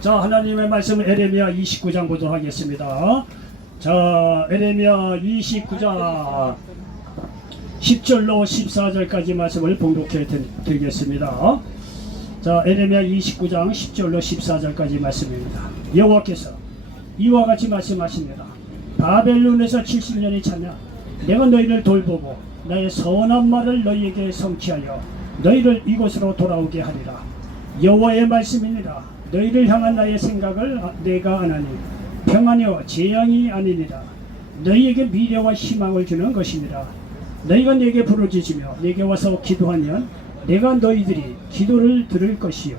자, 하나님의 말씀 에레미야 29장 보도록 하겠습니다. 자, 에레미야 29장 10절로 14절까지 말씀을 봉독해 드리겠습니다. 자, 에레미야 29장 10절로 14절까지 말씀입니다. 여호와께서 이와 같이 말씀하십니다. 바벨론에서 70년이 차면 내가 너희를 돌보고 나의 선한 말을 너희에게 성취하여 너희를 이곳으로 돌아오게 하리라. 여호와의 말씀이니라. 너희를 향한 나의 생각을 내가 아나니 평안이요 재앙이 아니니라. 너희에게 미래와 희망을 주는 것이니라. 너희가 내게 부르짖으며 내게 와서 기도하면 내가 너희들이 기도를 들을 것이요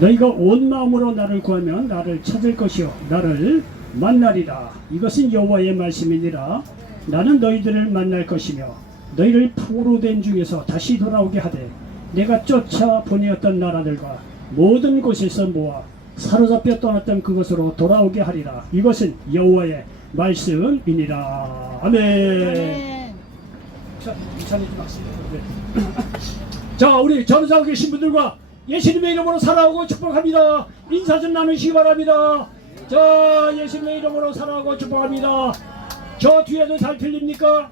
너희가 온 마음으로 나를 구하면 나를 찾을 것이요 나를 만나리라. 이것은 여호와의 말씀이니라. 나는 너희들을 만날 것이며 너희를 포로된 중에서 다시 돌아오게 하되 내가 쫓아 보내었던 나라들과 모든 곳에서 모아 사로잡혀 떠났던 그곳으로 돌아오게 하리라. 이것은 여호와의 말씀이니라. 아멘. 자, 우리 전사하고 계신 분들과 예수님의 이름으로 살아오고 축복합니다. 인사 좀 나누시기 바랍니다. 자, 예수님의 이름으로 살아오고 축복합니다. 저 뒤에도 잘 들립니까?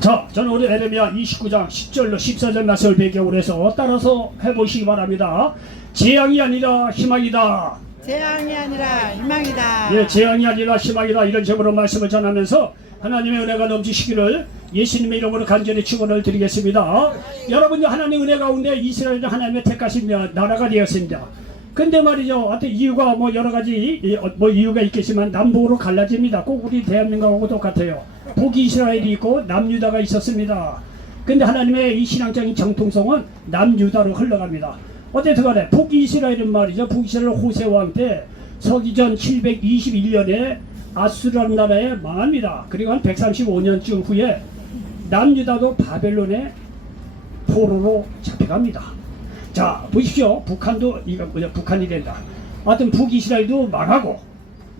자, 저는 우리 에레미야 29장 10절로 14절 말씀을 배경으로 해서 따라서 해보시기 바랍니다. 재앙이 아니라 희망이다. 재앙이 아니라 희망이다. 예, 재앙이 아니라 희망이다. 이런 제목으로 말씀을 전하면서 하나님의 은혜가 넘치시기를 예수님의 이름으로 간절히 축원을 드리겠습니다. 여러분이 하나님 은혜 가운데 이스라엘 하나님의 택하신 나라가 되었습니다. 근데 말이죠, 어떤 이유가 뭐 여러 가지 뭐 이유가 있겠지만 남북으로 갈라집니다. 꼭 우리 대한민국하고 똑같아요. 북이스라엘이 있고 남유다가 있었습니다. 근데 하나님의 이 신앙적인 정통성은 남유다로 흘러갑니다. 어쨌든 간에 북이스라엘은 말이죠, 북이스라엘 호세왕 때 서기전 721년에 아수르라는 나라에 망합니다. 그리고 한 135년쯤 후에 남유다도 바벨론의 포로로 잡혀갑니다. 자, 보십시오. 북한도 북한이 된다. 하여튼 북이스라엘도 망하고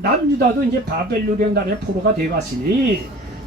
남유다도 이제 바벨론 나라의 포로가 되어갔으니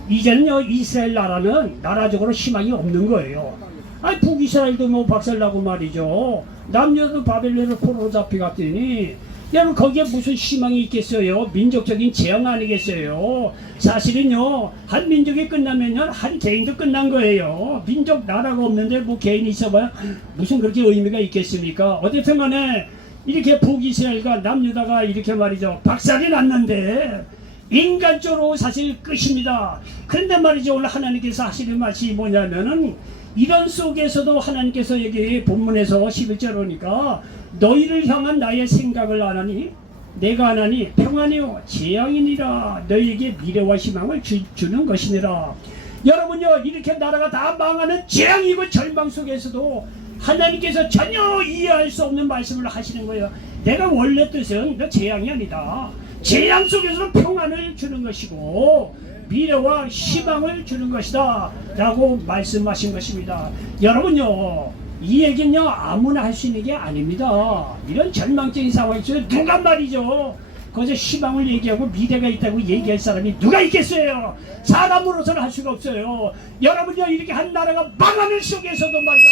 이제는요, 이스라엘 나라는 나라적으로 희망이 없는 거예요. 아니, 북이스라엘도 뭐 박살나고 말이죠. 남유다도 바벨론의 포로로 잡혀갔더니 여러분, 거기에 무슨 희망이 있겠어요? 민족적인 재앙 아니겠어요? 사실은요, 한 민족이 끝나면요, 한 개인도 끝난 거예요. 민족 나라가 없는데 뭐 개인이 있어봐야 무슨 그렇게 의미가 있겠습니까? 어쨌든 간에 이렇게 북이스라엘과 남유다가 이렇게 말이죠, 박살이 났는데 인간적으로 사실 끝입니다. 그런데 말이죠, 오늘 하나님께서 하시는 말씀이 뭐냐면은 이런 속에서도 하나님께서 여기 본문에서 11절로니까 너희를 향한 나의 생각을 안 하니 내가 안 하니 평안이요 재앙이니라. 너희에게 미래와 희망을 주는 것이니라. 여러분요, 이렇게 나라가 다 망하는 재앙이고 절망 속에서도 하나님께서 전혀 이해할 수 없는 말씀을 하시는 거예요. 내가 원래 뜻은 너 재앙이 아니다. 재앙 속에서도 평안을 주는 것이고 미래와 희망을 주는 것이다 라고 말씀하신 것입니다. 여러분요, 이 얘기는요 아무나 할 수 있는 게 아닙니다. 이런 절망적인 상황에서 누가 말이죠, 거기서 희망을 얘기하고 미래가 있다고 얘기할 사람이 누가 있겠어요? 사람으로서는 할 수가 없어요. 여러분요, 이렇게 한 나라가 망하는 속에서도 말이죠,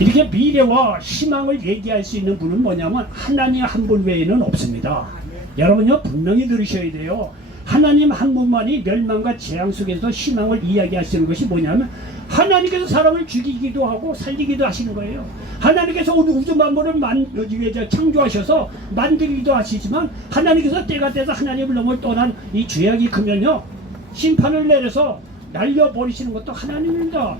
이렇게 미래와 희망을 얘기할 수 있는 분은 뭐냐면 하나님 한 분 외에는 없습니다. 여러분요, 분명히 들으셔야 돼요. 하나님 한 분만이 멸망과 재앙 속에서 희망을 이야기하시는 것이 뭐냐면 하나님께서 사람을 죽이기도 하고 살리기도 하시는 거예요. 하나님께서 오늘 우주 만물을 창조하셔서 만들기도 하시지만 하나님께서 때가 돼서 하나님을 너무 떠난 이 죄악이 크면요, 심판을 내려서 날려버리시는 것도 하나님입니다.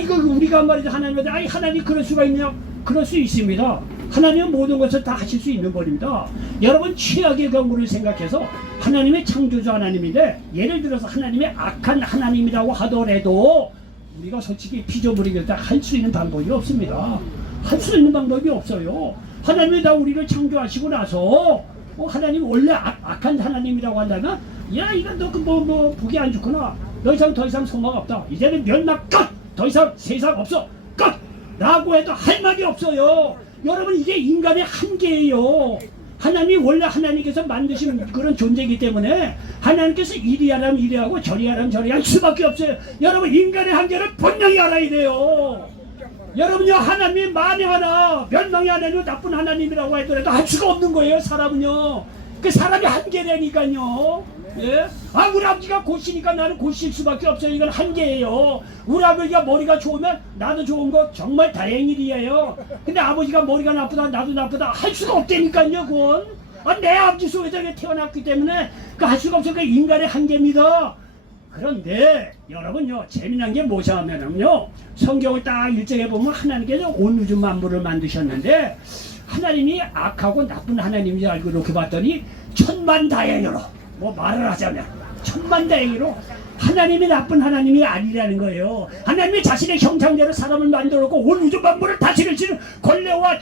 이거 우리가 말이죠, 하나님한테 하나님 그럴 수가 있냐? 그럴 수 있습니다. 하나님은 모든 것을 다 하실 수 있는 분입니다. 여러분, 최악의 경우를 생각해서 하나님의 창조주 하나님인데 예를 들어서 하나님의 악한 하나님이라고 하더라도 우리가 솔직히 피조물이기 때문에 할 수 있는 방법이 없습니다. 할 수 있는 방법이 없어요. 하나님이 다 우리를 창조하시고 나서 하나님 원래 악한 하나님이라고 한다면 야, 이건 너 보기 안 좋구나. 더 이상 소망 없다. 이제는 멸망 끝! 더 이상 세상 없어. 끝! 라고 해도 할 말이 없어요. 여러분, 이게 인간의 한계예요. 하나님이 원래 하나님께서 만드신 그런 존재이기 때문에 하나님께서 이리 하라면 이리 하고 저리 하라면 저리 할 수밖에 없어요. 여러분 인간의 한계를 분명히 알아야 돼요. 여러분요 하나님이 만에 하나 멸망이 하나님 나쁜 하나님이라고 하더라도 할 수가 없는 거예요. 사람은요 그 사람이 한계라니까요. 예? 아 우리 아버지가 곧이니까 나는 곧일 수밖에 없어요. 이건 한계예요. 우리 아버지가 머리가 좋으면 나도 좋은 거 정말 다행일이에요. 근데 아버지가 머리가 나쁘다 나도 나쁘다 할 수가 없다니까요. 그건 내 아버지 속에서 태어났기 때문에 그 할 수가 없어요. 그 인간의 한계입니다. 그런데 여러분요 재미난 게 뭐냐면요 성경을 딱 일정해 보면 하나님께서 온 우주 만물을 만드셨는데 하나님이 악하고 나쁜 하나님인지 알고 이렇게 봤더니 천만다행으로 뭐 말을 하자면 천만다행으로 하나님이 나쁜 하나님이 아니라는 거예요. 하나님이 자신의 형상대로 사람을 만들었고 온 우주 만물을 다스리시는 권세와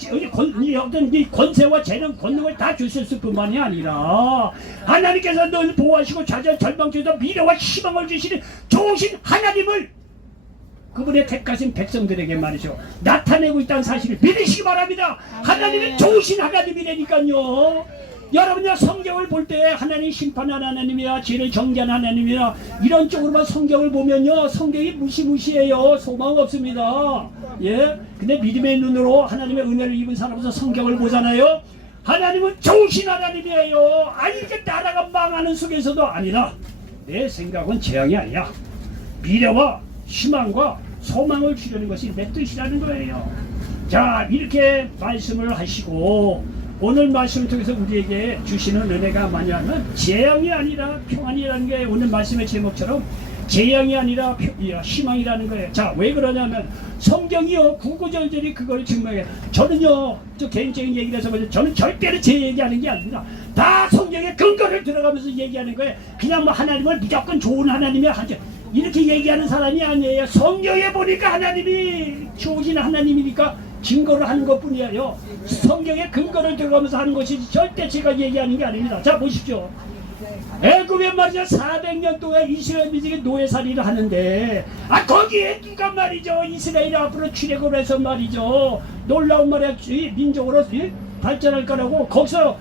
권세와 재능 권능을 다 주셨을 뿐만이 아니라 하나님께서 늘 보호하시고 좌절 절망 중에서 미래와 희망을 주시는 좋으신 하나님을 그분의 택하신 백성들에게 말이죠 나타내고 있다는 사실을 믿으시기 바랍니다. 하나님은 좋으신 하나님이라니까요. 여러분요 성경을 볼 때 하나님 심판하는 하나님이야 죄를 정죄하는 하나님이야 이런 쪽으로만 성경을 보면요 성경이 무시무시해요. 소망 없습니다. 예, 근데 믿음의 눈으로 하나님의 은혜를 입은 사람으로서 성경을 보잖아요. 하나님은 좋으신 하나님이에요. 아니 이렇게 나라가 망하는 속에서도 아니라 내 생각은 재앙이 아니야 미래와 희망과 소망을 주려는 것이 내 뜻이라는 거예요. 자 이렇게 말씀을 하시고 오늘 말씀을 통해서 우리에게 주시는 은혜가 뭐냐면 재앙이 아니라 평안이라는 게 오늘 말씀의 제목처럼 재앙이 아니라 희망이라는 거예요. 자 왜 그러냐면 성경이요 구구절절히 그걸 증명해요. 저는요 저 개인적인 얘기를 해서 저는 절대로 제 얘기하는 게 아닙니다. 다 성경의 근거를 들어가면서 얘기하는 거예요. 그냥 뭐 하나님을 무조건 좋은 하나님이 하죠 이렇게 얘기하는 사람이 아니에요. 성경에 보니까 하나님이 좋으신 하나님이니까 증거를 하는 것뿐이에요. 성경의 근거를 들어가면서 하는 것이지 절대 제가 얘기하는 게 아닙니다. 자 보십시오. 애굽에 말이죠 400년 동안 이스라엘 민족이 노예살이를 하는데 거기에 누가 말이죠 이스라엘 앞으로 출애굽을 해서 말이죠 놀라운 말이야 민족으로 발전할 거라고 거기서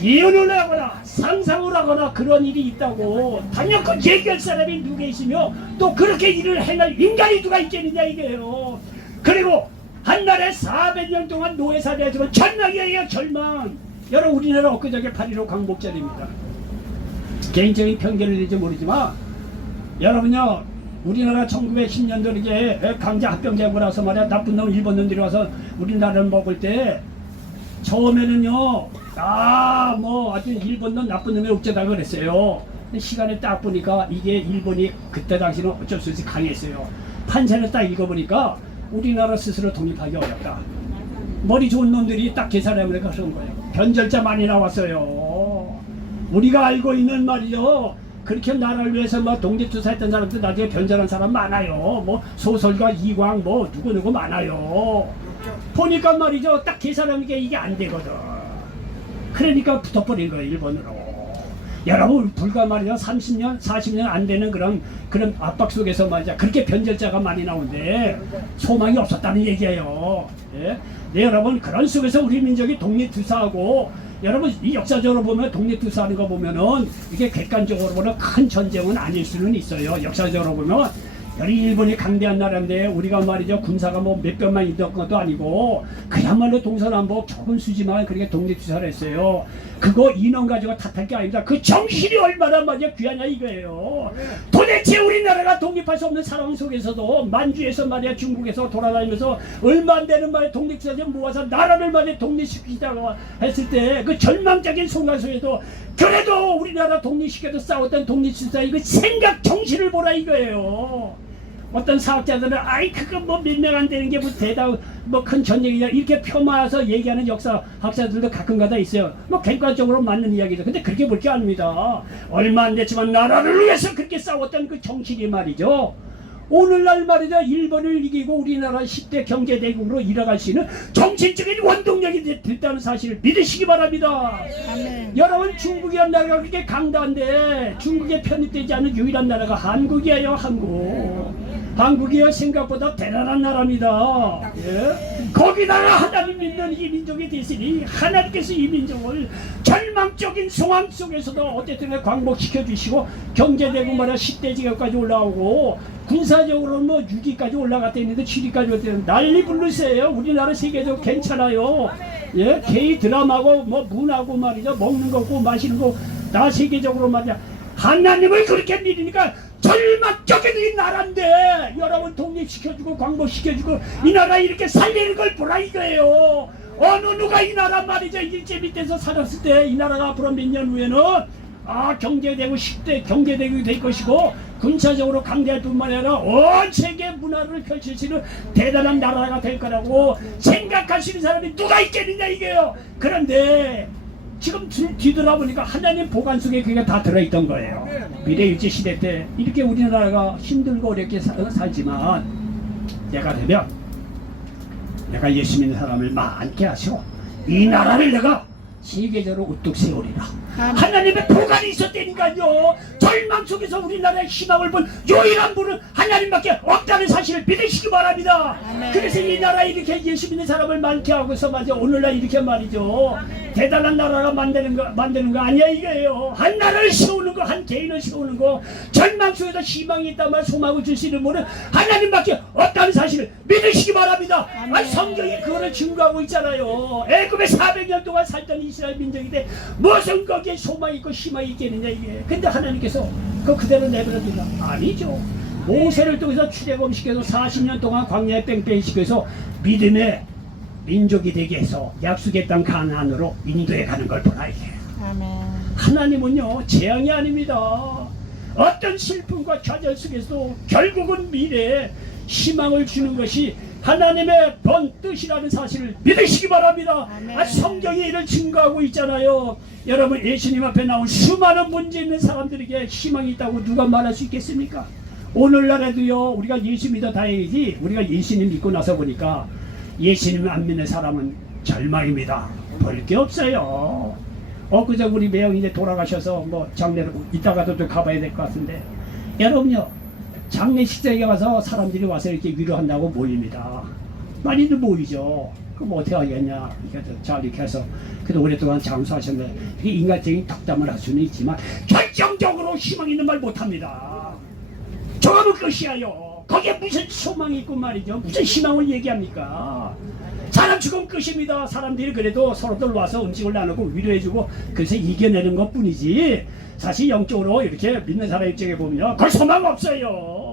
예언을 하거나 상상을 하거나 그런 일이 있다고 당연 그 얘기할 사람이 누가 있으며 또 그렇게 일을 행할 인간이 누가 있겠느냐 이게요. 그리고 한나라에 400년 동안 노예살이 하지만 절망이에요. 절망. 여러분 우리나라 엊그저께 8.15 광복절입니다. 개인적인 편견을 내지 모르지만 여러분요 우리나라 1910년도 이게 강제 합병되고 나서 말이야 나쁜 놈 일본 놈들이 와서 우리나라를 먹을 때 처음에는요 뭐 아주 일본 놈 나쁜 놈이 어쩌다가 그랬어요. 시간을 딱 보니까 이게 일본이 그때 당시는 어쩔 수 없이 강했어요. 판세를 딱 읽어보니까 우리나라 스스로 독립하기 어렵다. 머리 좋은 놈들이 딱 계산해보니까 그런 거예요. 변절자 많이 나왔어요. 우리가 알고 있는 말이죠. 그렇게 나라를 위해서 뭐 독립투사했던 사람들 나중에 변절한 사람 많아요. 뭐 소설가 이광 뭐 누구누구 많아요. 보니까 말이죠. 딱 계산하는 게 이게 안 되거든. 그러니까 붙어버린 거예요. 일본으로. 여러분 불과 말이죠 30년 40년 안 되는 그런 압박 속에서 말이죠 그렇게 변절자가 많이 나오는데 소망이 없었다는 얘기예요. 예? 네, 여러분 그런 속에서 우리 민족이 독립투사하고 여러분 이 역사적으로 보면 독립투사하는 거 보면은 이게 객관적으로 보면 큰 전쟁은 아닐 수는 있어요. 역사적으로 보면 일본이 강대한 나라인데 우리가 말이죠 군사가 뭐 몇백만 있던 것도 아니고 그야말로 동서남북 적은 수지만 그렇게 독립투사를 했어요. 그거 인원 가지고 탓할 게 아닙니다. 그 정신이 얼마나 말이야 귀하냐 이거예요. 도대체 우리나라가 독립할 수 없는 상황 속에서도 만주에서 말이야 중국에서 돌아다니면서 얼마 안 되는 말이야 독립투사들 모아서 나라를 말이야 독립시키자고 했을 때 그 절망적인 순간 속에도 그래도 우리나라 독립시켜도 싸웠던 독립투사의 그 생각 정신을 보라 이거예요. 어떤 사학자들은 아이 그거 뭐 몇 명 안 되는 게 뭐 대단 뭐 큰 전쟁이냐 이렇게 폄하해서 얘기하는 역사학자들도 가끔가다 있어요. 뭐 객관적으로 맞는 이야기죠. 근데 그렇게 볼 게 아닙니다. 얼마 안 됐지만 나라를 위해서 그렇게 싸웠던 그 정신이 말이죠. 오늘날 말이죠 일본을 이기고 우리나라 10대 경제대국으로 일어갈 수 있는 정신적인 원동력이 됐다는 사실을 믿으시기 바랍니다. 아멘. 여러분 중국이란 나라가 그렇게 강다한데 중국에 편입되지 않은 유일한 나라가 한국이에요. 한국. 한국이요 생각보다 대단한 나라입니다. 예? 거기다가 하나님 믿는 이 민족이 됐으니 하나님께서 이 민족을 절망적인 상황 속에서도 어쨌든 광복시켜 주시고 경제되고 말이야 10대 지역까지 올라오고 군사적으로는 뭐 6위까지 올라갔다 있는데 7위까지 왔대요. 난리 불르세요. 우리나라 세계적으로 괜찮아요. 예? K 드라마고 뭐 문하고 말이죠. 먹는 거고 마시는 거 다 세계적으로 말이야. 하나님을 그렇게 믿으니까 절망적인 이 나라인데 여러분 독립시켜주고 광복시켜주고 이 나라 이렇게 살리는 걸 보라 이거예요. 어느 누가 이 나라 말이죠 일제 밑에서 살았을 때 이 나라가 앞으로 몇 년 후에는 경제되고 10대 경제되고 될 것이고 군사적으로 강대할 뿐만 아니라 온 세계 문화를 펼칠 수 있는 대단한 나라가 될 거라고 생각하시는 사람이 누가 있겠느냐 이게요. 그런데 지금 뒤돌아보니까 하나님 보관 속에 그게 다 들어있던 거예요. 미래일제 시대 때 이렇게 우리나라가 힘들고 어렵게 살지만 내가 되면 내가 예수 믿는 사람을 많게 하시고 이 나라를 내가 세계적으로 우뚝 세우리라. 하나님의 보관이 있었다니까요. 절망 속에서 우리나라의 희망을 본 유일한 분은 하나님밖에 없다는 사실을 믿으시기 바랍니다. 아멘. 그래서 이 나라에 이렇게 예수 믿는 사람을 많게 하고서 말이죠. 오늘날 이렇게 말이죠. 대단한 나라가 만드는 거 아니야 이거예요. 한 나라를 세우는 거, 한 개인을 세우는 거, 절망 속에서 희망이 있다면 소망을 줄 수 있는 분은 하나님밖에 없다는 사실을 믿으시기 바랍니다. 성경이 그거를 증거하고 있잖아요. 애굽에 400년 동안 살던 이스라엘 민족인데 무슨 거기에 소망이 있고 희망이 있겠느냐 이게. 근데 하나님께서 그대로 내버려두냐? 아니죠. 모세를 통해서 출애굽시켜서 40년 동안 광야에 뺑뺑이 시켜서 믿음의 민족이 되게 해서 약속의 땅 가나안으로 인도해 가는 걸 보라 이게. 아멘. 하나님은요 재앙이 아닙니다. 어떤 슬픔과 좌절 속에서도 결국은 미래에 희망을 주는 것이 하나님의 본 뜻이라는 사실을 믿으시기 바랍니다. 성경이 이를 증거하고 있잖아요. 여러분 예수님 앞에 나온 수많은 문제 있는 사람들에게 희망이 있다고 누가 말할 수 있겠습니까? 오늘날에도요 우리가 예수 믿어 다행이지 우리가 예수님 믿고 나서 보니까 예수님 안 믿는 사람은 절망입니다. 볼 게 없어요. 그저 우리 매형이 이제 돌아가셔서 뭐 장례를 이따가도 좀 가봐야 될 것 같은데 여러분요 장례식장에 가서 사람들이 와서 이렇게 위로한다고 모입니다. 많이들 모이죠. 그럼 어떻게 하겠냐. 잘 이렇게 해서 그래도 오랫동안 장수하셨네. 인간적인 덕담을 할 수는 있지만 결정적으로 희망 있는 말 못합니다. 저거는 끝이야요. 거기에 무슨 소망이 있고 말이죠. 무슨 희망을 얘기합니까? 사람 죽으면 끝입니다. 사람들이 그래도 서로들 와서 음식을 나누고 위로해주고 그래서 이겨내는 것 뿐이지 사실 영적으로 이렇게 믿는 사람 입장에 보면 그 소망 없어요.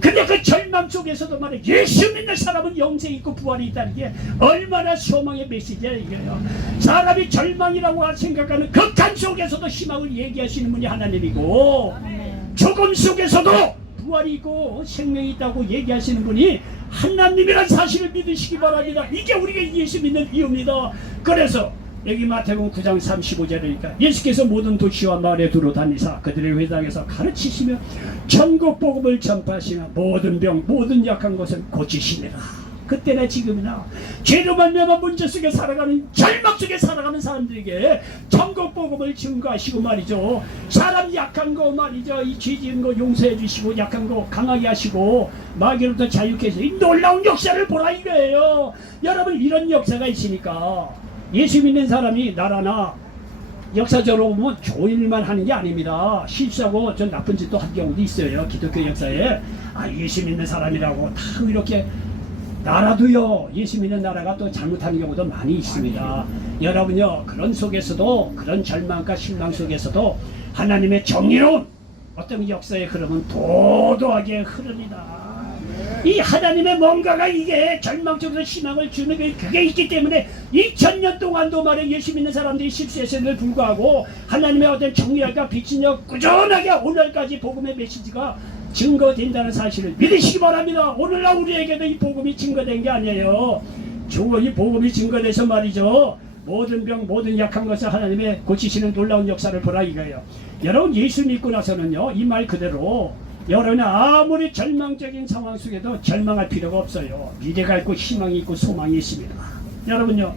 근데 그 절망 속에서도 말이야 예수 믿는 사람은 영생이 있고 부활이 있다는 게 얼마나 소망의 메시지야 이게요. 사람이 절망이라고 생각하는 극한 속에서도 희망을 얘기하시는 분이 하나님이고 죽음 속에서도 부활이 있고 생명이 있다고 얘기하시는 분이 하나님이란 사실을 믿으시기 바랍니다. 이게 우리가 예수 믿는 이유입니다. 그래서 여기 마태복음 9장 35절이니까 예수께서 모든 도시와 마을에 두루 다니사 그들의 회당에서 가르치시며 천국 복음을 전파하시며 모든 병 모든 약한 것을 고치시니라. 그때나 지금이나 죄로 말미암아 문제 속에 살아가는 절망 속에 살아가는 사람들에게 천국 복음을 증거하시고 말이죠. 사람 약한 거 말이죠. 이 죄 지은 거 용서해 주시고 약한 거 강하게 하시고 마귀로부터 자유케 해서 이 놀라운 역사를 보라 이거예요. 여러분 이런 역사가 있으니까 예수 믿는 사람이 나라나 역사적으로 보면 좋은 일만 하는 게 아닙니다. 실수하고 전 나쁜 짓도 한 경우도 있어요. 기독교 역사에 예수 믿는 사람이라고 다 이렇게 나라도요 예수 믿는 나라가 또 잘못하는 경우도 많이 있습니다. 여러분요 그런 속에서도 그런 절망과 실망 속에서도 하나님의 정의로운 어떤 역사의 흐름은 도도하게 흐릅니다. 이 하나님의 뭔가가 이게 절망 속에서 희망을 주는 그게 있기 때문에 2000년 동안도 말해 예수 믿는 사람들이 실수했음에도 불구하고 하나님의 어떤 정의가 비치며 꾸준하게 오늘까지 복음의 메시지가 증거된다는 사실을 믿으시기 바랍니다. 오늘날 우리에게도 이 복음이 증거된 게 아니에요. 이 복음이 증거돼서 말이죠. 모든 병 모든 약한 것을 하나님의 고치시는 놀라운 역사를 보라 이거예요. 여러분 예수 믿고 나서는요 이 말 그대로 여러분이 아무리 절망적인 상황 속에도 절망할 필요가 없어요. 미래가 있고 희망이 있고 소망이 있습니다. 여러분요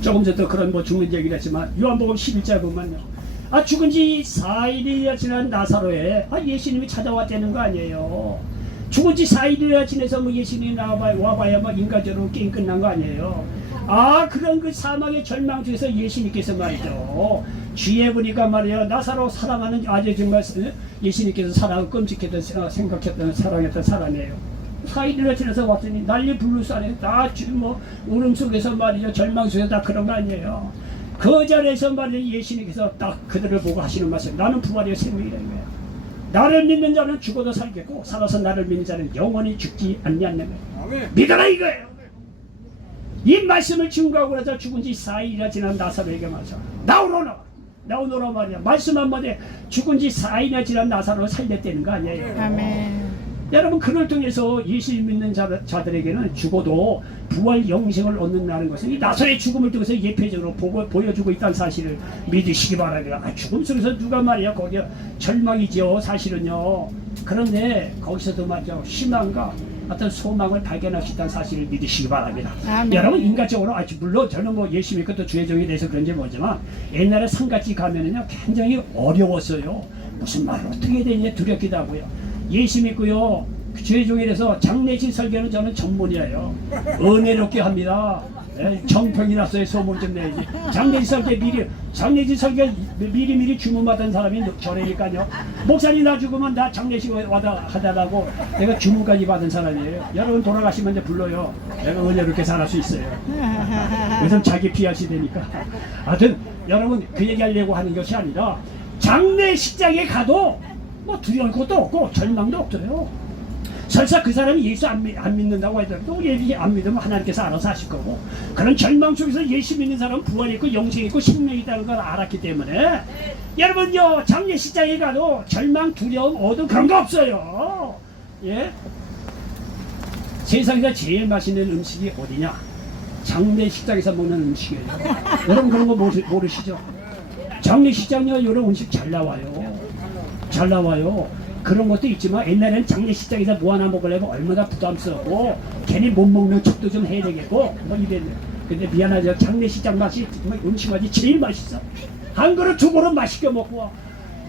조금 전에 그런 죽는 얘기를 했지만 요한복음 11절 보면요 죽은 지 4일이나 지난 나사로에 예수님이 찾아왔다는 거 아니에요. 죽은 지 4일이나 지내서 뭐 예수님이 와봐야 뭐 인간적으로 게임 끝난 거 아니에요. 그런 그 사망의 절망 중에서 예수님께서 말이죠. 주위에 보니까 말이에요. 나사로 사랑하는 아주 정말 예수님께서 사랑을 끔찍했던 생각했던 사랑했던 사람이에요. 4일이나 지나서 왔더니 난리 불루산에 다 뭐 울음 속에서 말이죠. 절망 속에서 다 그런 거 아니에요. 그 자리에서 말이죠. 예수님께서 딱 그들을 보고 하시는 말씀. 나는 부활이요 생명이라는 거예요. 나를 믿는 자는 죽어도 살겠고 살아서 나를 믿는 자는 영원히 죽지 않냐는 거예요. 믿어라 이거예요. 이 말씀을 증거하고 나서 죽은 지 4일이나 지난 나사로에게 말이죠. 나오노라 말이야. 말씀 한마디에 죽은 지 4일이나 지난 나사로를 살렸다는 거 아니에요. 아멘. 여러분 그를 통해서 예수 믿는 자들에게는 죽어도 부활 영생을 얻는다는 것은 이 나사로의 죽음을 통해서 예표적으로 보여주고 있다는 사실을 믿으시기 바랍니다. 죽음 속에서 누가 말이야 거기 절망이죠 사실은요. 그런데 거기서도 말이죠 희망과 어떤 소망을 발견할 수 있다는 사실을 믿으시기 바랍니다. 아멘. 여러분 인간적으로 물론 저는 뭐 예수 믿고 또 주의 종이 돼서 그런지 모르지만 옛날에 산같이 가면은요 굉장히 어려웠어요. 무슨 말을 어떻게 해야 되냐 두렵기도 하고요. 예수 믿고요 주의 종이 돼서 장례식 설교는 저는 전문이에요. 은혜롭게 합니다. 정평이 났어요. 소문 좀 내야지. 장례식 설교 미리 주문받은 사람이 저래니까요. 목사님 나 죽으면 나 장례식 와다 하다라고 내가 주문까지 받은 사람이에요. 여러분 돌아가시면 이제 불러요. 내가 은혜롭게 살할 수 있어요. 요즘 자기 피하시 되니까. 하여튼 여러분 그 얘기하려고 하는 것이 아니라 장례식장에 가도 뭐 두려울 것도 없고 절망도 없어요. 설사 그 사람이 예수 안 믿는다고 하더라도 예수 안 믿으면 하나님께서 알아서 하실 거고 그런 절망 속에서 예수 믿는 사람은 부활이 있고 영생이 있고 생명이 있다는 걸 알았기 때문에 여러분요 장례식장에 가도 절망 두려움 어둠 그런 거 없어요. 예? 세상에서 제일 맛있는 음식이 어디냐? 장례식장에서 먹는 음식이에요. 여러분 그런 거 모르시죠? 장례식장요 이런 음식 잘 나와요. 그런 것도 있지만 옛날에는 장례식장에서 뭐 하나 먹으려면 얼마나 부담스럽고 괜히 못 먹는 척도 좀 해야 되겠고 뭐 이랬네. 근데 미안하죠. 장례식장 맛이 음식 맛이 제일 맛있어. 한 그릇 두 그릇 맛있게 먹고 와.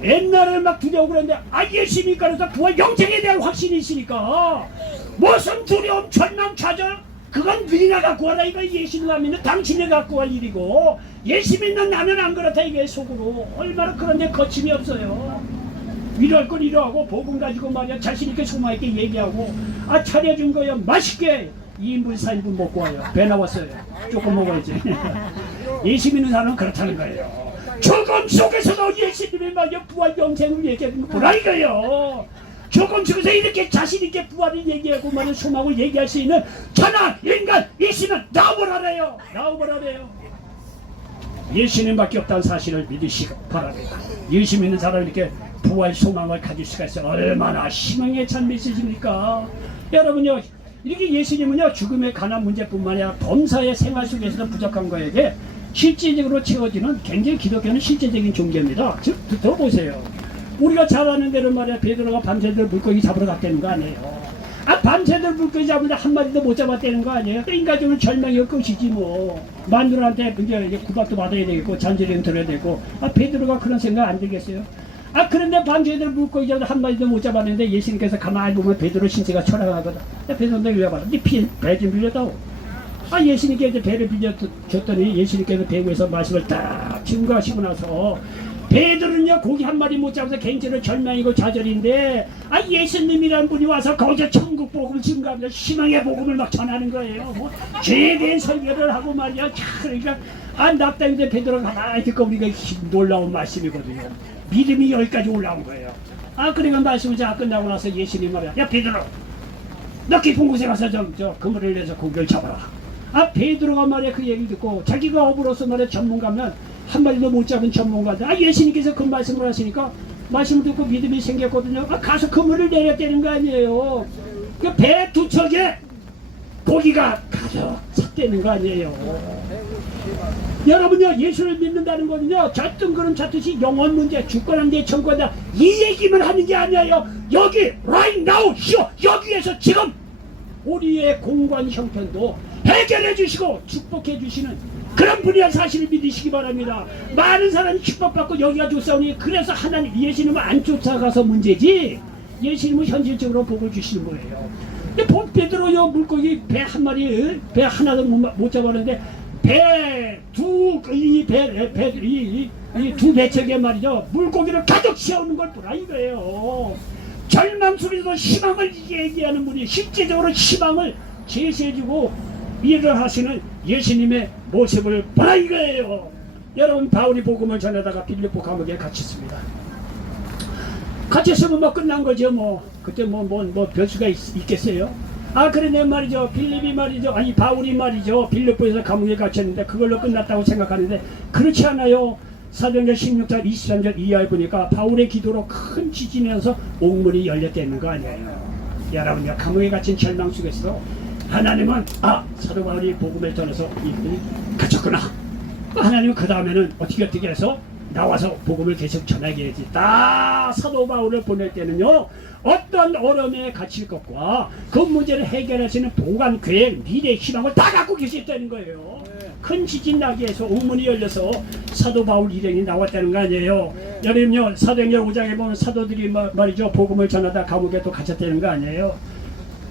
옛날에는 막 두려워 그랬는데 예수 믿고 그래서 부활 영생에 대한 확신이 있으니까 무슨 두려움 절망 좌절 그건 네가 갖고 와라. 이거 예수를 안 믿는 당신이 갖고 갈 일이고 예수 믿는 나는 안 그렇다. 이게 속으로 얼마나 그런데 거침이 없어요. 이럴 건 이러하고 복음 가지고 말이야 자신있게 소망있게 얘기하고 차려준 거야 맛있게 2인분 4인분 먹고 와요. 배 나왔어요. 조금 먹어야지. 예수 믿는 사람은 그렇다는 거예요. 죽음 속에서도 예수님이 말이야 부활 영생을 얘기하는 거라 이거예요. 죽음 속에서 이렇게 자신있게 부활을 얘기하고 말이야 소망을 얘기할 수 있는 천하 인간 있으면 나오보라래요. 예수님밖에 없다는 사실을 믿으시기 바랍니다. 예수 믿는 사람이 이렇게 부활 소망을 가질 수가 있어요. 얼마나 희망에 찬 메시지입니까? 여러분요 이렇게 예수님은요 죽음에 관한 문제뿐만 아니라 범사의 생활 속에서도 부족한 거에게 실질적으로 채워지는 굉장히 기독교는 실제적인 종교입니다. 들어보세요. 우리가 잘 아는 대로 말이야 베드로가 밤새도록 물고기 잡으러 갔다는 거 아니에요. 밤새도록 물고기 잡는데 한 마리도 못 잡았다는 거 아니에요. 인간적으로 절망이 끝이지 뭐. 마누라한테 이제 구박도 받아야 되겠고 잔소리는 들어야 되고 베드로가 그런 생각 안 들겠어요? 그런데 밤새도록 물고기 잡는데 한 마리도 못 잡았는데 예수님께서 가만히 보면 베드로 신세가 철학하거든. 베드로 너 이리 와봐라. 네 배 좀 빌려다오. 예수님께 이제 배를 빌려줬더니 예수님께서 배 위에서 말씀을 딱 증거하시고 나서 베드로는요 고기 한 마리 못 잡아서 굉장히 절망이고 좌절인데 예수님이란 분이 와서 거기서 천국 복음을 증거하면서 희망의 복음을 막 전하는 거예요. 뭐 죄에 대한 설교를 하고 말이야. 그러니까 납당인데 베드로가 가만히 듣고 우리가 놀라운 말씀이거든요. 믿음이 여기까지 올라온 거예요. 그러니까 말씀을 다 끝나고 나서 예수님 말이야. 야 베드로 너 깊은 곳에 가서 그물을 내서 고기를 잡아라. 베드로가 말이야 그 얘기를 듣고 자기가 어부로서 말이야 전문가면 한 마리도 못 잡은 전문가들 예수님께서 그 말씀을 하시니까 말씀을 듣고 믿음이 생겼거든요. 가서 그물을 내렸다는 거 아니에요. 그 배 두 척에 고기가 가득 찼다는 거 아니에요. 여러분요 예수를 믿는다는 거는요 잣등그름 찾듯이 영원 문제 주권한 데 천권다 이 얘기만 하는 게 아니에요. 여기 right now 여기에서 지금 우리의 공간 형편도 해결해 주시고 축복해 주시는 그런 분이야 사실을 믿으시기 바랍니다. 많은 사람이 축복받고 여기 가지고 싸우니 그래서 하나님 예수님을 안 쫓아가서 문제지 예수님은 현실적으로 복을 주시는 거예요. 근데 베드로요 물고기 배 한 마리 배 하나도 못 잡았는데 두 배척에 말이죠 물고기를 가득 채우는 걸 보라 이거예요. 절망 속에서 희망을 얘기하는 분이 실제적으로 희망을 제시해주고 일을 하시는 예수님의 모습을 보라 이거예요. 여러분 바울이 복음을 전하다가 빌립보 감옥에 갇혔습니다. 갇혔으면 뭐 끝난 거죠. 뭐 그때 뭐 별수가 있겠어요. 아 그런데 말이죠 빌립이 말이죠 아니 바울이 말이죠 빌립보에서 감옥에 갇혔는데 그걸로 끝났다고 생각하는데 그렇지 않아요. 사도행전 16장 23절 이하에 보니까 바울의 기도로 큰 지진에서 옥문이 열렸다는 거 아니에요. 여러분요 감옥에 갇힌 절망 속에서 하나님은 사도 바울이 복음을 전해서 이분이 갇혔구나. 하나님은 그 다음에는 어떻게 해서 나와서 복음을 계속 전하게 딱 사도 바울을 보낼 때는요 어떤 어려움에 갇힐 것과 그 문제를 해결하시는 보관 계획 미래 희망을 다 갖고 계셨다는 거예요. 큰 지진 나게 해서 옥문이 열려서 사도 바울 일행이 나왔다는 거 아니에요. 여러분요 사도행전 5장에 보면 사도들이 말이죠 복음을 전하다 감옥에 또 갇혔다는 거 아니에요.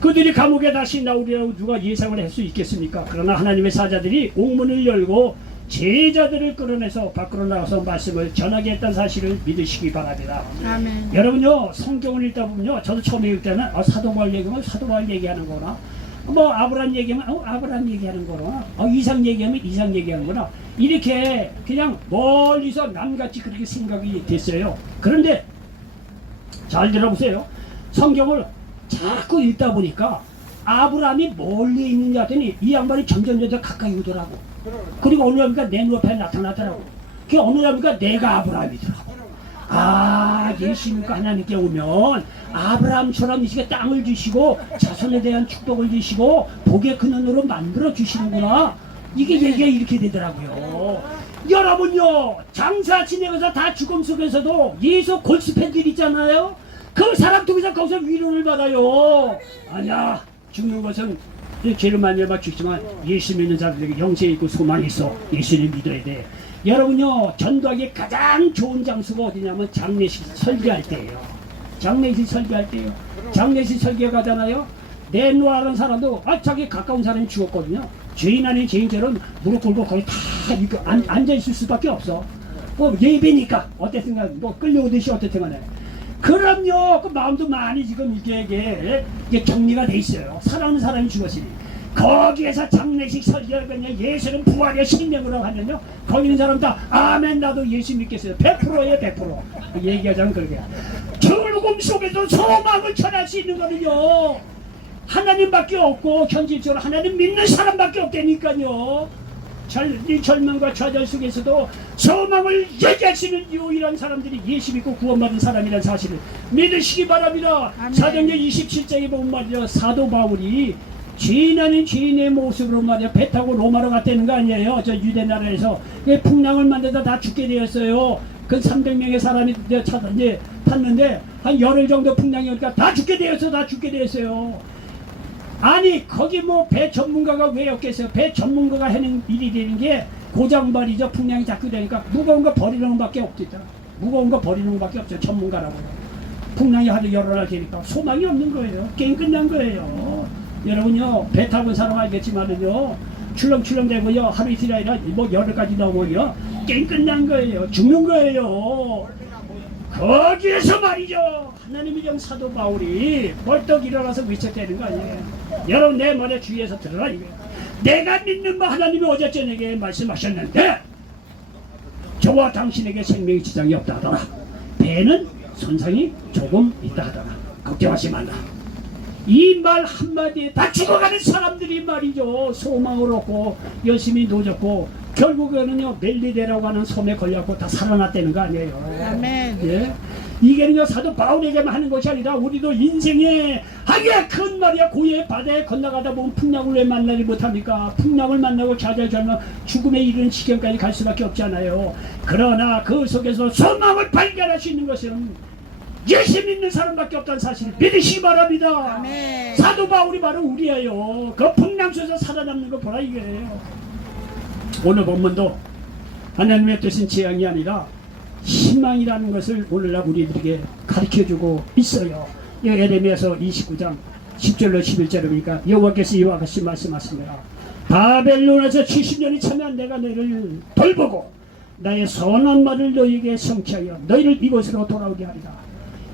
그들이 감옥에 다시 나오리라고 누가 예상을 할 수 있겠습니까? 그러나 하나님의 사자들이 옥문을 열고 제자들을 끌어내서 밖으로 나가서 말씀을 전하게 했다는 사실을 믿으시기 바랍니다. 아멘. 여러분요 성경을 읽다 보면요 저도 처음에 읽을 때는 사도 바울 얘기하면 사도 바울 얘기하는 거나 뭐 아브라함 얘기하면 아브라함 얘기하는 거나 이상 얘기하면 이상 얘기하는 거나 이렇게 그냥 멀리서 남같이 그렇게 생각이 됐어요. 그런데 잘 들어보세요. 성경을 자꾸 읽다 보니까 아브라함이 멀리 있느냐 하더니 이 양반이 점점 가까이 오더라고. 그리고 어느 날보니까 내 눈앞에 나타나더라고. 그 어느 날보니까 내가 아브라함이더라고. 예수님과 하나님께 오면 아브라함처럼 이 시기에 땅을 주시고 자손에 대한 축복을 주시고 복의 근원으로 만들어 주시는구나. 이게 얘기가 이렇게 되더라고요. 여러분요 장사 지내면서 다 죽음 속에서도 예수 골수팬들 있잖아요. 그 사람 통해서 거기서 위로를 받아요. 아니야 죽는 것은 죄를 많이 해봐 죽지만 예수 믿는 사람들에게 영생이 있고 소망이 있어. 예수를 믿어야 돼. 여러분요 전도하기 가장 좋은 장소가 어디냐면 장례식 설교할 때예요. 장례식 설교할 때예요. 장례식 설교 가잖아요. 내놓아라는 사람도 자기 가까운 사람이 죽었거든요. 죄인 아닌 죄인처럼 무릎 꿇고 거기 다 이렇게 앉아있을 수밖에 없어. 뭐 예배니까 어땠든가 뭐 끌려오듯이 어쨌든 간에 그럼요 그 마음도 많이 지금 이게 정리가 돼 있어요. 사랑하는 사람이 죽었으니 거기에서 장례식 설교하면요 예수는 부활의 생명으로 하면요 거기 있는 사람 다 아멘 나도 예수 믿겠어요. 100%예요 100%. 얘기하자면 그러게 죽음 속에서 소망을 전할 수 있는 거는요 하나님밖에 없고 현실적으로 하나님 믿는 사람밖에 없다니까요. 이 절망과 좌절 속에서도 소망을 얘기할 수 있는 유일한 사람들이 예수 믿고 구원받은 사람이라는 사실을 믿으시기 바랍니다. 사도행전 27장에 보면 말이죠 사도 바울이 죄인 아닌 죄인의 모습으로 말이야 배 타고 로마로 갔다는 거 아니에요. 저 유대 나라에서 풍랑을 만들다 다 죽게 되었어요. 그 300명의 사람이 이제 탔는데 한 열흘 정도 풍랑이 오니까 다 죽게 되었어요. 아니 거기 뭐 배 전문가가 왜 없겠어요. 배 전문가가 하는 일이 되는 게 고장발이죠. 풍량이 자꾸 되니까 무거운 거 버리는 것밖에 없겠다. 무거운 거 버리는 것밖에 없죠. 전문가라고. 풍랑이 하루 여러 날 되니까 소망이 없는 거예요. 게임 끝난 거예요. 여러분요 배 타본 사람 알겠지만은요 출렁출렁대고요 하루 이틀이 아니라 뭐 열흘까지 넘어요 게임 끝난 거예요. 죽는 거예요. 거기에서 말이죠 하나님의 영 사도 바울이 벌떡 일어나서 외쳤다는 거 아니에요. 여러분 내 말에 주의해서 들으라 이거예요. 내가 믿는 바 하나님이 어제 저녁에 말씀하셨는데 저와 당신에게 생명의 지장이 없다 하더라. 배는 손상이 조금 있다 하더라. 걱정하지 말라. 이 말 한마디에 다 죽어가는 사람들이 말이죠 소망을 얻고 열심히 노졌고 결국에는요 멜리데라고 하는 섬에 걸려갖고 다 살아났다는 거 아니에요. 아멘. 예? 이게는요 사도 바울에게만 하는 것이 아니라 우리도 인생에 하기야 큰 말이야 고해 바다에 건너가다 보면 풍랑을 왜 만나지 못합니까? 풍랑을 만나고 좌절절망 죽음에 이르는 지경까지 갈 수밖에 없잖아요. 그러나 그 속에서 소망을 발견할 수 있는 것은 예수 믿는 사람밖에 없다는 사실을 믿으시기 바랍니다. 아멘. 사도 바울이 바로 우리예요. 그 풍랑 속에서 살아남는 거 보라 이거예요. 오늘 본문도 하나님의 뜻은 재앙이 아니라 희망이라는 것을 오늘날 우리들에게 가르쳐주고 있어요. 에레미야서 29장 10절로 11절이니까 여호와께서 이와 같이 말씀하십니다. 바벨론에서 70년이 차면 내가 너희를 돌보고 나의 선한 말을 너희에게 성취하여 너희를 이곳으로 돌아오게 하리라.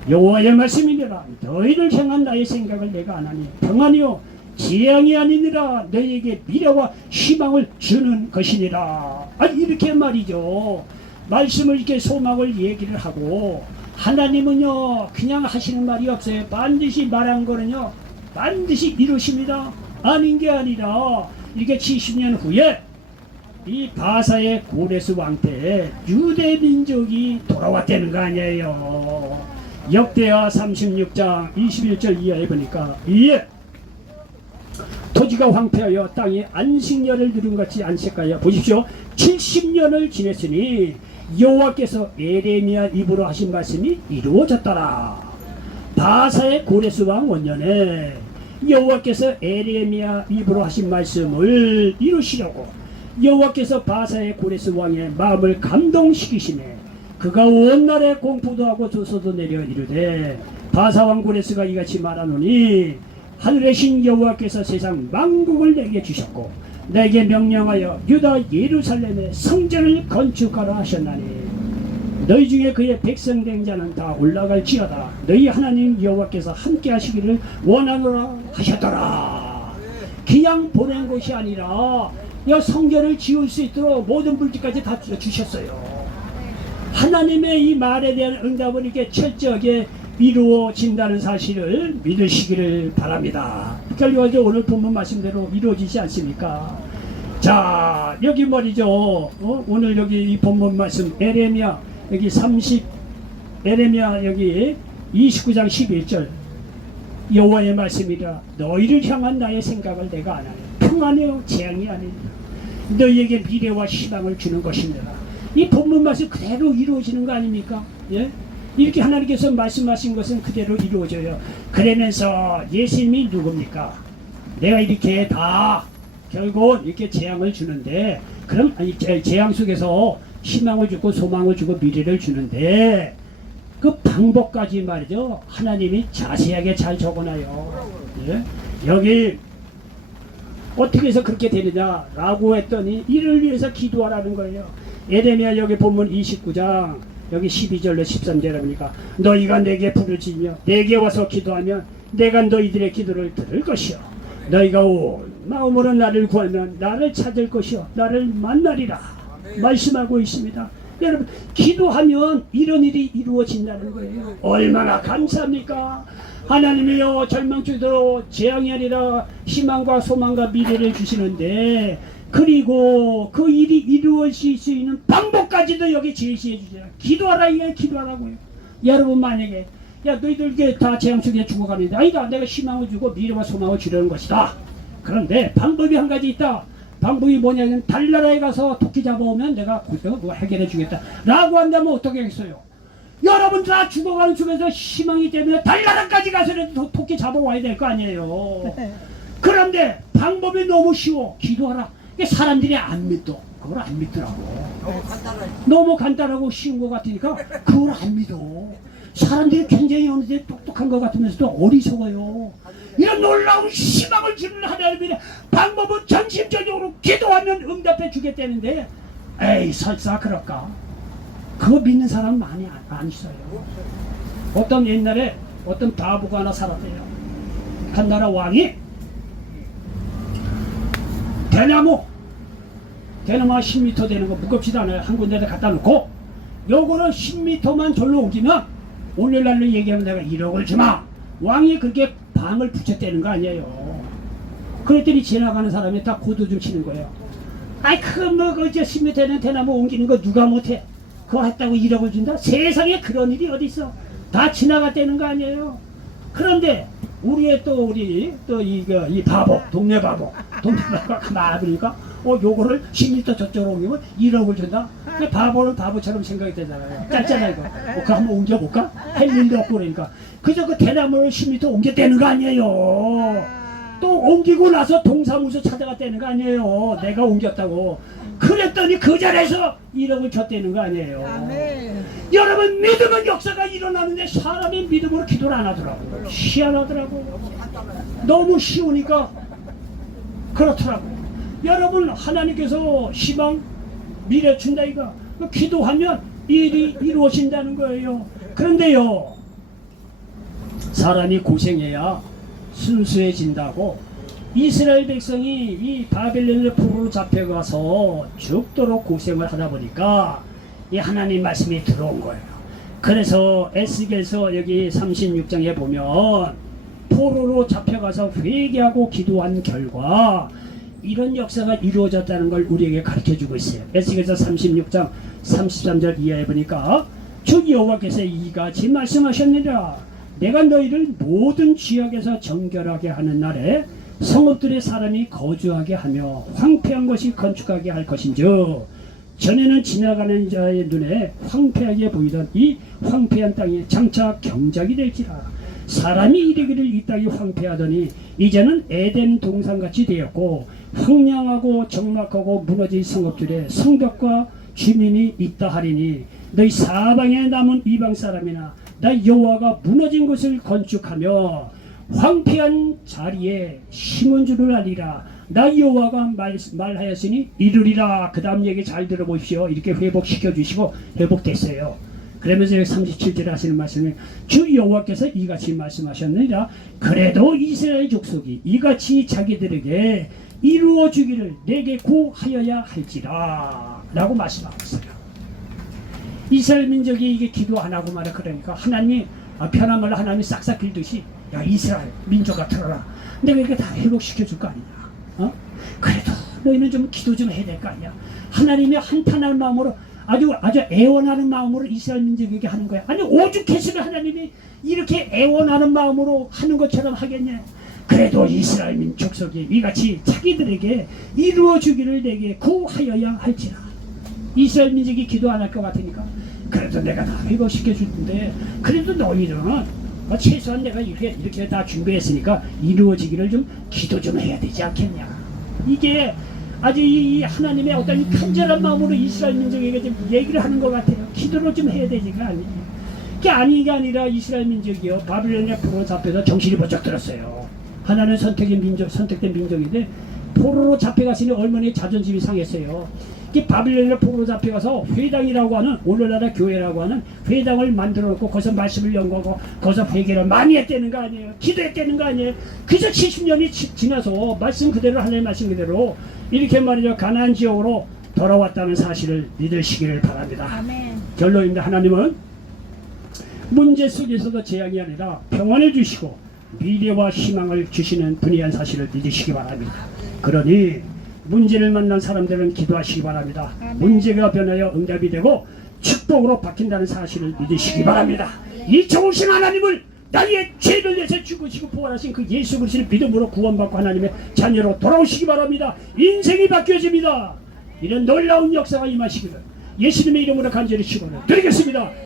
여호와의 말씀이니라. 너희를 향한 나의 생각을 내가 안 하니 평안이요 재앙이 아니니라. 너희에게 미래와 희망을 주는 것이니라. 아니 이렇게 말이죠. 말씀을 이렇게 소망을 얘기를 하고 하나님은요 그냥 하시는 말이 없어요. 반드시 말한 거는요 반드시 이루십니다. 아닌 게 아니라 이게 70년 후에 이 바사의 고레스 왕 때 유대 민족이 돌아왔다는 거 아니에요. 역대하 36장 21절 이하에 보니까 이에 토지가 황폐하여 땅이 안식년을 누린 것이 안식하여 보십시오. 70년을 지냈으니 여호와께서 에레미야 입으로 하신 말씀이 이루어졌더라. 바사의 고레스 왕 원년에 여호와께서 에레미야 입으로 하신 말씀을 이루시려고 여호와께서 바사의 고레스 왕의 마음을 감동시키시네. 그가 온 날에 공포도 하고 조소도 내려 이르되 바사 왕 고레스가 이같이 말하노니 하늘의 신 여호와께서 세상 만국을 내게 주셨고 내게 명령하여 유다 예루살렘에 성전을 건축하라 하셨나니 너희 중에 그의 백성 된 자는 다 올라갈지어다. 너희 하나님 여호와께서 함께 하시기를 원하노라 하셨더라. 그냥 보낸 것이 아니라 이 성전을 지을 수 있도록 모든 물질까지 다 주셨어요. 하나님의 이 말에 대한 응답을 이렇게 철저하게 이루어진다는 사실을 믿으시기를 바랍니다. 그러니까 오늘 본문 말씀대로 이루어지지 않습니까? 자 여기 말이죠. 오늘 여기 이 본문 말씀 에레미야 여기 에레미야 여기 29장 11절 여호와의 말씀이라. 너희를 향한 나의 생각을 내가 안 하네. 평안해요 재앙이 아니라 너희에게 미래와 희망을 주는 것입니다. 이 본문 말씀 그대로 이루어지는 거 아닙니까? 예? 이렇게 하나님께서 말씀하신 것은 그대로 이루어져요. 그러면서 예수님이 누굽니까? 내가 이렇게 다 결국은 이렇게 재앙을 주는데 그럼 아니 재앙 속에서 희망을 주고 소망을 주고 미래를 주는데 그 방법까지 말이죠. 하나님이 자세하게 잘 적어놔요. 예? 여기 어떻게 해서 그렇게 되느냐라고 했더니 이를 위해서 기도하라는 거예요. 에레미야 여기 본문 29장 여기 12절로 13절에 보니까 너희가 내게 부르짖으며 내게 와서 기도하면 내가 너희들의 기도를 들을 것이요 너희가 온 마음으로 나를 구하면 나를 찾을 것이요 나를 만나리라 말씀하고 있습니다. 여러분 기도하면 이런 일이 이루어진다는 거예요. 얼마나 감사합니까? 하나님이여 절망중에도 재앙이 아니라 희망과 소망과 미래를 주시는데 그리고 그 일이 이루어질 수 있는 방법까지도 여기 제시해 주세요. 기도하라 이게 기도하라고요. 여러분 만약에 야 너희들 이게 다 재앙 속에 죽어가는데 아니다 내가 희망을 주고 미래와 소망을 주려는 것이다. 그런데 방법이 한 가지 있다. 방법이 뭐냐면 달나라에 가서 토끼 잡아오면 내가 그거 해결해 주겠다 라고 한다면 어떻게 하겠어요? 여러분 다 죽어가는 속에서 희망이 때문에 달나라까지 가서라도 토끼 잡아와야 될 거 아니에요. 그런데 방법이 너무 쉬워. 기도하라. 사람들이 안 믿어. 그걸 안 믿더라고. 너무 간단하고 쉬운 것 같으니까 그걸 안 믿어. 사람들이 굉장히 어느새 똑똑한 것 같으면서도 어리석어요. 이런 놀라운 희망을 주는 하나님의 방법은 전심전력으로 기도하면 응답해 주겠다는데 에이 설사 그럴까? 그거 믿는 사람 많이 안 있어요. 어떤 옛날에 어떤 바보가 하나 살았대요. 한 나라 왕이 대나무가 10m 되는 거 무겁지도 않아요. 한 군데다 갖다 놓고 요거를 10m만 절로 옮기면 오늘날로 얘기하면 내가 1억을 주마. 왕이 그렇게 방을 붙였다는 거 아니에요. 그랬더니 지나가는 사람이 다 고도 좀 치는 거예요. 아이 그거 뭐 그저 10m 되는 대나무 옮기는 거 누가 못해. 그거 했다고 1억을 준다? 세상에 그런 일이 어디 있어. 다 지나갔다는 거 아니에요. 그런데 우리 이 바보 동네 바보가 가만히 보니까 요거를 10m 저쪽으로 옮기면 1억을 준다? 바보는 바보처럼 생각이 되잖아요. 짧잖아 이거. 그거 한번 옮겨볼까? 할 일도 없고 그러니까 그저 그 대나무를 10m 옮겼다는 거 아니에요. 또 옮기고 나서 동사무소 찾아갔다는 거 아니에요. 내가 옮겼다고. 그랬더니 그 자리에서 1억을 줬다는 거 아니에요. 아멘. 여러분 믿음은 역사가 일어나는데 사람이 믿음으로 기도를 안 하더라고. 희한하더라고. 너무 쉬우니까 그렇더라고. 여러분 하나님께서 희망 미래 준다 이거 기도하면 일이 이루어진다는 거예요. 그런데요 사람이 고생해야 순수해진다고 이스라엘 백성이 이 바벨론의 포로로 잡혀가서 죽도록 고생을 하다 보니까 이 하나님 말씀이 들어온 거예요. 그래서 에스겔서 여기 36장에 보면 포로로 잡혀가서 회개하고 기도한 결과 이런 역사가 이루어졌다는 걸 우리에게 가르쳐주고 있어요. 에스겔서 36장 33절 이하에 보니까 주 여호와께서 이같이 말씀하셨느니라. 내가 너희를 모든 지역에서 정결하게 하는 날에 성읍들의 사람이 거주하게 하며 황폐한 것이 건축하게 할 것인즉 전에는 지나가는 자의 눈에 황폐하게 보이던 이 황폐한 땅이 장차 경작이 될지라. 사람이 이르기를 이 땅이 황폐하더니 이제는 에덴 동산같이 되었고 황량하고 적막하고 무너진 성읍들에 성벽과 주민이 있다 하리니 너희 사방에 남은 이방 사람이나 나 여호와가 무너진 곳을 건축하며 황폐한 자리에 심은 줄을 알리라. 나 여호와가 말하였으니 이루리라. 그 다음 얘기 잘 들어보십시오. 이렇게 회복시켜 주시고 회복됐어요. 그러면서 37절에 하시는 말씀이 주 여호와께서 이같이 말씀하셨느니라. 그래도 이스라엘 족속이 이같이 자기들에게 이루어 주기를 내게 구하여야 할지라 라고 말씀하고 있어요. 이스라엘 민족이 이게 기도 안 하고 말해. 그러니까 하나님이 편한 말로 하나님이 싹싹 빌듯이 야 이스라엘 민족아 들어라. 내가 이렇게 다 회복시켜 줄 거 아니냐. 어? 그래도 너희는 좀 기도 좀 해야 될 거 아니야. 하나님이 한탄할 마음으로 아주 애원하는 마음으로 이스라엘 민족에게 하는 거야. 아니 오죽했으면 하나님이 이렇게 애원하는 마음으로 하는 것처럼 하겠냐. 그래도 이스라엘 민족속이 이같이 자기들에게 이루어 주기를 내게 구하여야 할지라. 이스라엘 민족이 기도 안 할 것 같으니까 그래도 내가 다 회복시켜 줄 텐데 그래도 너희들은 최소한 내가 이렇게 다 준비했으니까 이루어지기를 좀 기도 좀 해야 되지 않겠냐. 이게 아주 이 하나님의 어떤 간절한 마음으로 이스라엘 민족에게 좀 얘기를 하는 것 같아요. 기도를 좀 해야 되지가 아니에요. 그게 아니가 아니라 이스라엘 민족이요 바빌론의 포로로 잡혀서 정신이 번쩍 들었어요. 하나는 선택된 민족인데 포로로 잡혀갔으니 얼마나 자존심이 상했어요. 이 바빌론의 포로로 잡혀가서 회당이라고 하는 오늘날의 교회라고 하는 회당을 만들어 놓고 거기서 말씀을 연구하고 거기서 회개를 많이 했다는 거 아니에요. 기도했다는 거 아니에요. 그저 70년이 지나서 말씀 그대로 하나님의 말씀 그대로 이렇게 말이죠 가나안 지역으로 돌아왔다는 사실을 믿으시기를 바랍니다. 아멘. 결론입니다. 하나님은 문제 속에서도 재앙이 아니라 평안을 주시고 미래와 희망을 주시는 분이한 사실을 믿으시기 바랍니다. 그러니 문제를 만난 사람들은 기도하시기 바랍니다. 문제가 변하여 응답이 되고 축복으로 바뀐다는 사실을 믿으시기 바랍니다. 이 좋으신 하나님을 나의 죄를 내서 죽으시고 부활하신 그 예수 그리스도를 믿음으로 구원받고 하나님의 자녀로 돌아오시기 바랍니다. 인생이 바뀌어집니다. 이런 놀라운 역사가 임하시기를 예수님의 이름으로 간절히 축원을 드리겠습니다.